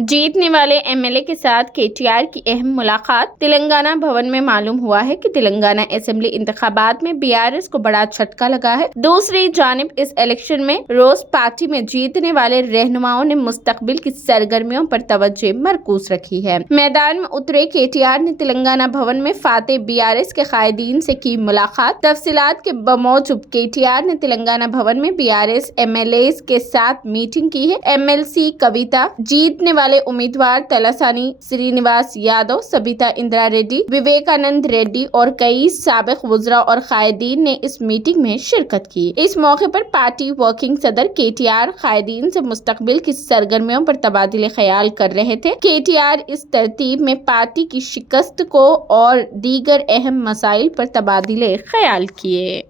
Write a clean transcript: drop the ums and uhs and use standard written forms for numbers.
जीतने वाले एमएलए के साथ केटीआर की अहम मुलाकात। तेलंगाना भवन में मालूम हुआ है कि तेलंगाना असेंबली इंतखाबात में बीआरएस को बड़ा झटका लगा है। दूसरी जानिब इस इलेक्शन में रोज पार्टी में जीतने वाले रहनुमाओं ने मुस्तकबिल की सरगर्मियों पर तवज्जो मरकूज रखी है। मैदान में उतरे केटीआर ने तेलंगाना भवन में फाते बीआरएस के कायदीन से की मुलाकात। तफसीलात के बमौजूद केटीआर ने तेलंगाना भवन में बीआरएस एमएलए के साथ मीटिंग की है। एमएलसी कविता, जीतने वाले उम्मीदवार तलासानी श्रीनिवास यादव, सबिता इंदिरा रेड्डी, विवेकानंद रेड्डी और कई साबिक वुज़रा और कायदीन ने इस मीटिंग में शिरकत की। इस मौके पर पार्टी वर्किंग सदर केटीआर कायदीन से मुस्तकबिल की सरगर्मियों पर तबादिले ख्याल कर रहे थे। केटीआर इस तरतीब में पार्टी की शिकस्त को और दीगर अहम मसाइल पर तबादिले ख्याल किए।